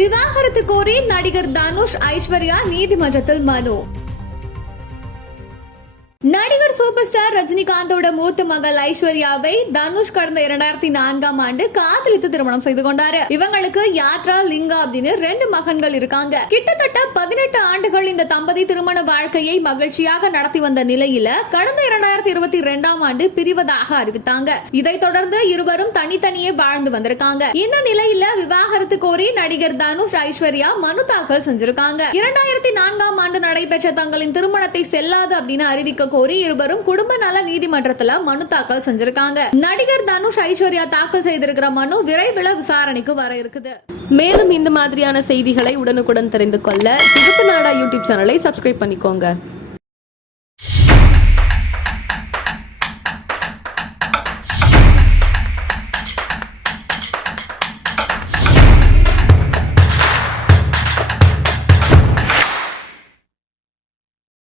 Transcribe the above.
விவாகரத்து கோரி நடிகர் தனுஷ் ஐஸ்வர்யா நீதிமன்றத்தில் மனு நடிகர் சூப்பர் ஸ்டார் ரஜினிகாந்தோட மூத்த மகள் ஐஸ்வர்யாவை தனுஷ் கடந்த இரண்டாயிரத்தி நான்காம் ஆண்டு காதலித்து திருமணம் செய்து கொண்டாரு. இவங்களுக்கு யாத்ரா லிங்கா அப்படின்னு ரெண்டு மகன்கள் இருக்காங்க. கிட்டத்தட்ட பதினெட்டு ஆண்டுகள் இந்த தம்பதி திருமண வாழ்க்கையை மகிழ்ச்சியாக நடத்தி வந்த நிலையில கடந்த இரண்டாயிரத்தி இருபத்தி இரண்டாம் ஆண்டு பிரிவதாக அறிவித்தாங்க. இதை தொடர்ந்து இருவரும் தனித்தனியே வாழ்ந்து வந்திருக்காங்க. இந்த நிலையில விவாகரத்து கோரி நடிகர் தனுஷ் ஐஸ்வர்யா மனு தாக்கல் செஞ்சிருக்காங்க. இரண்டாயிரத்தி நான்காம் ஆண்டு நடைபெற்ற தங்களின் திருமணத்தை செல்லாது அப்படின்னு அறிவிக்க கோரி இருவரும் குடும்ப நல நீதிமன்றத்துல மனு தாக்கல் செஞ்சிருக்காங்க. நடிகர் தனுஷ் ஐஸ்வர்யா தாக்கல் செய்திருக்கிற மனு விரைவில் விசாரணைக்கு வர இருக்குது. மேலும் இந்த மாதிரியான செய்திகளை உடனுக்குடன் தெரிந்து கொள்ள சிவப்பு நாடா யூடியூப் சேனலை சப்ஸ்கிரைப் பண்ணிக்கோங்க.